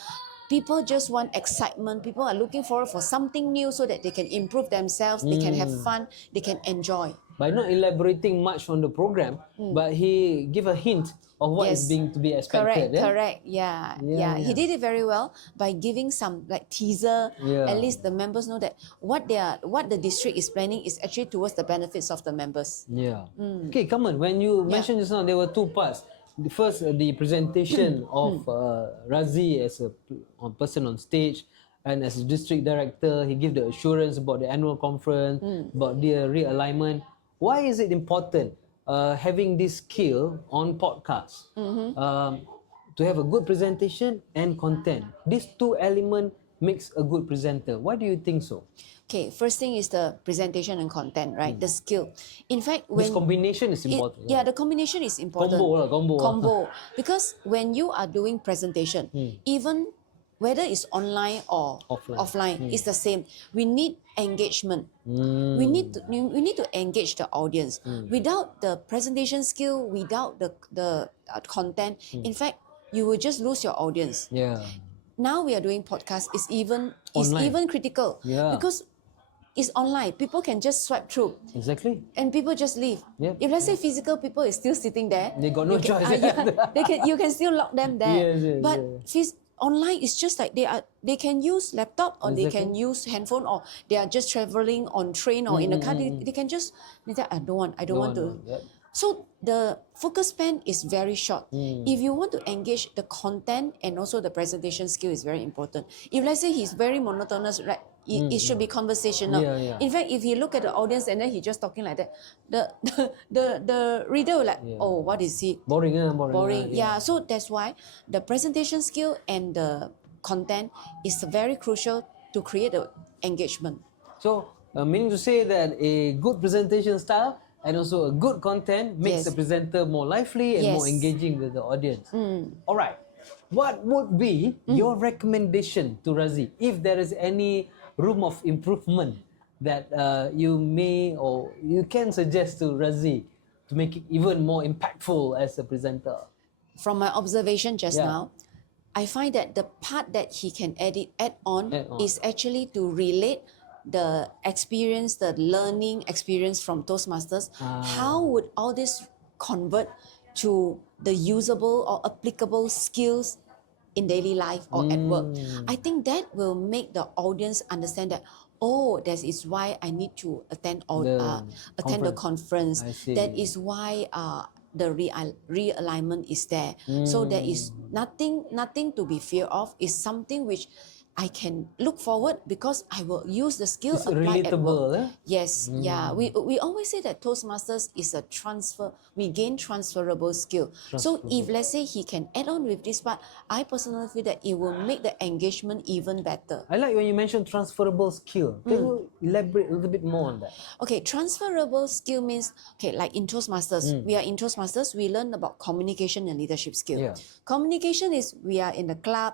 people just want excitement. People are looking forward for something new so that they can improve themselves, they can have fun, they can enjoy. By not elaborating much on the program, but he gave a hint of what is being to be expected. Correct. Yeah. He did it very well by giving some like teaser. At least the members know that what the district is planning is actually towards the benefits of the members. Okay, come on. When you mentioned just now, there were two parts. The first, the presentation of Razi as a person on stage, and as district director, he give the assurance about the annual conference, about the realignment. Why is it important having this skill on podcast? To have a good presentation and content. These two elements makes a good presenter. Why do you think so? Okay, first thing is the presentation and content, right? The skill. In fact, This combination is important. the combination is important. Combo. Because when you are doing presentation, even whether it's online or offline, it's the same. We need engagement. We need to engage the audience. Without the presentation skill, without the content, in fact, you will just lose your audience. Yeah. Now we are doing podcast. It's even critical because it's online. People can just swipe through. Exactly. And people just leave. Yep. If let's say physical people is still sitting there, They got no choice. you can still lock them there. Yes, but online is just like they can use laptop or they can use handphone, or they are just traveling on train or in a car. They can just I don't want to. Yep. So the focus span is very short. If you want to engage, the content and also the presentation skill is very important. If let's say he's very monotonous, right? It should be conversational. In fact, if you look at the audience and then he's just talking like that, the reader will like, oh, what is he? Boring. Yeah. So that's why the presentation skill and the content is very crucial to create the engagement. So, meaning to say that a good presentation style and also a good content makes the presenter more lively and more engaging with the audience. All right. What would be your recommendation to Razi if there is any room of improvement that you may or you can suggest to Razi to make it even more impactful as a presenter? From my observation just now, I find that the part that he can add on is actually to relate the experience, the learning experience from Toastmasters. How would all this convert to the usable or applicable skills in daily life or at work? I think that will make the audience understand that, oh, that is why I need to attend the conference. That is why the realignment is there. So there is nothing to be fear of. It's something which I can look forward because I will use the skill applied at work. Yes, we always say that Toastmasters is a we gain transferable skill. So if let's say he can add on with this part, I personally feel that it will make the engagement even better. I like when you mentioned transferable skill. Can you elaborate a little bit more on that? Okay, transferable skill means, like in Toastmasters, we are in Toastmasters, we learn about communication and leadership skill. Communication is we are in the club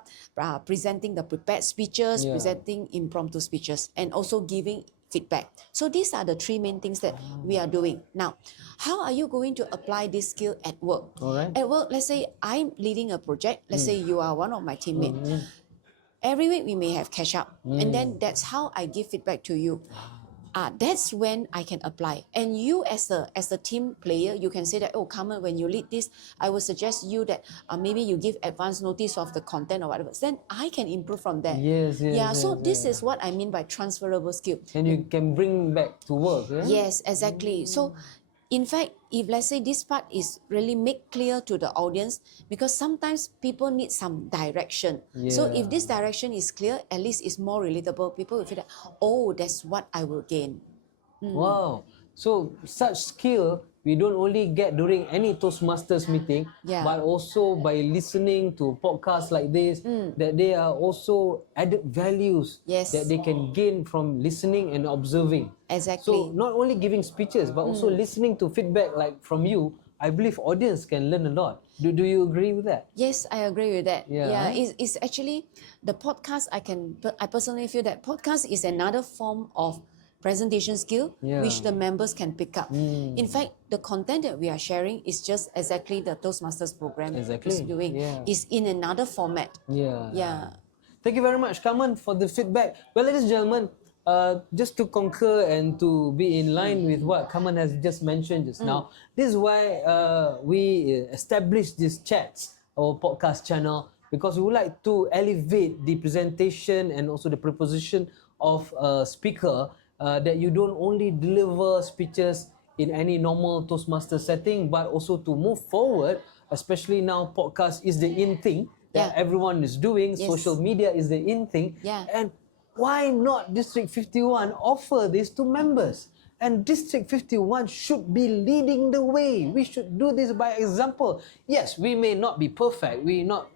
presenting the prepared speeches, presenting impromptu speeches, and also giving feedback. So these are the three main things that we are doing. Now, how are you going to apply this skill at work? At work, let's say I'm leading a project. Let's say you are one of my teammates. Every week we may have catch up, and then that's how I give feedback to you. That's when I can apply. And you as a team player, you can say that, oh, Carmen, when you lead this, I will suggest you that maybe you give advance notice of the content or whatever. Then I can improve from there. So this is what I mean by transferable skill. And you can bring back to work. Yes, exactly. So in fact, if let's say this part is really made clear to the audience, because sometimes people need some direction. So if this direction is clear, at least it's more relatable. People will feel that, oh, that's what I will gain. Wow. So such skill we don't only get during any Toastmasters meeting, but also by listening to podcasts like this, that they are also added values that they can gain from listening and observing. Exactly. So not only giving speeches, but also listening to feedback like from you. I believe audience can learn a lot. Do you agree with that? Yes, I agree with that. It's actually the podcast. I personally feel that podcast is another form of presentation skill which the members can pick up. In fact, the content that we are sharing is just exactly the Toastmasters program is doing. It's in another format. Thank you very much, Carmen, for the feedback. Well, ladies and gentlemen, just to concur and to be in line with what Carmen has just mentioned just now, this is why we established this Chatz, our podcast channel, because we would like to elevate the presentation and also the proposition of a speaker, that you don't only deliver speeches in any normal Toastmaster setting, but also to move forward, especially now podcast is the in thing that everyone is doing, social media is the in thing, and why not District 51 offer this to members? And District 51 should be leading the way. We should do this by example. Yes, we may not be perfect. We not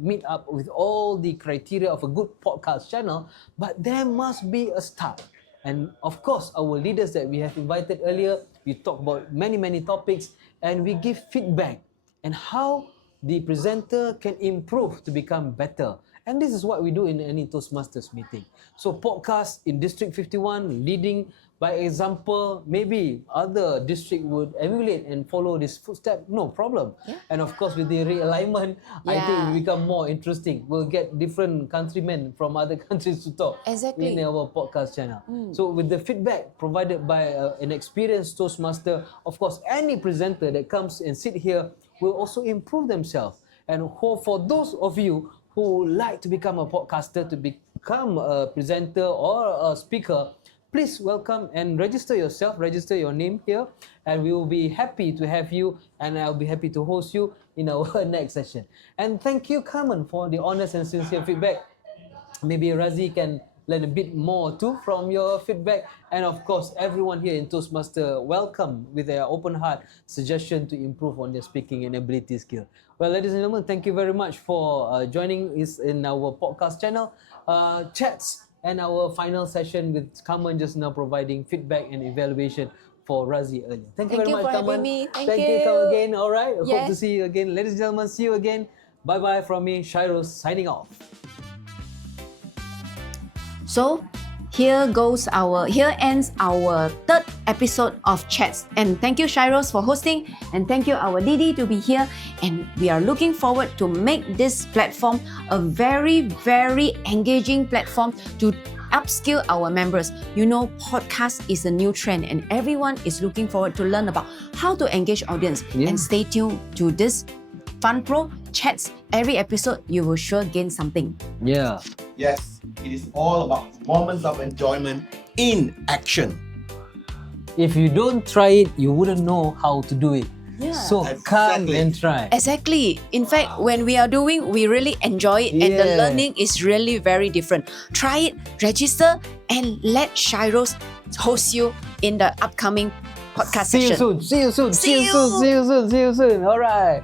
meet up with all the criteria of a good podcast channel, but there must be a start. And of course, our leaders that we have invited earlier, we talk about many topics and we give feedback and how the presenter can improve to become better. And this is what we do in any Toastmasters meeting. So podcast in District 51, leading by example, maybe other district would emulate and follow this footstep, no problem. Yeah. And of course, with the realignment, I think it will become more interesting. We'll get different countrymen from other countries to talk Exactly. in our podcast channel. So with the feedback provided by an experienced Toastmaster, of course, any presenter that comes and sit here will also improve themselves. And for those of you who like to become a podcaster, to become a presenter or a speaker, please welcome and register yourself, register your name here, and we will be happy to have you, and I'll be happy to host you in our next session. And thank you, Carmen, for the honest and sincere feedback. Maybe Razi can learn a bit more too from your feedback. And of course, everyone here in Toastmaster, welcome with their open heart suggestion to improve on their speaking and ability skill. Well, ladies and gentlemen, thank you very much for joining us in our podcast channel, Chatz, and our final session with Carmen just now providing feedback and evaluation for Razi earlier. Thank you very much, for Carmen. having me. Thank you. you. Come again. All right. Hope to Yes. see you again. Ladies and gentlemen, see you again. Bye-bye from me, Shairos, signing off. So here ends our third episode of Chatz. And thank you, Shairos, for hosting, and thank you, our Didi, to be here. And we are looking forward to make this platform a very engaging platform to upskill our members. You know, podcast is a new trend, and everyone is looking forward to learn about how to engage audience. Yeah. And stay tuned to this Fun Pro Chatz. Every episode, you will sure gain something. Yeah. Yes, it is all about moments of enjoyment in action. If you don't try it, you wouldn't know how to do it. Yeah. So come Exactly. and try. Exactly. In fact, when we are doing, we really enjoy it, and the Yeah. learning is really very different. Try it, register, and let Shairos host you in the upcoming podcast See you session. soon. See you soon. See See you soon. See you soon. See you soon. All right.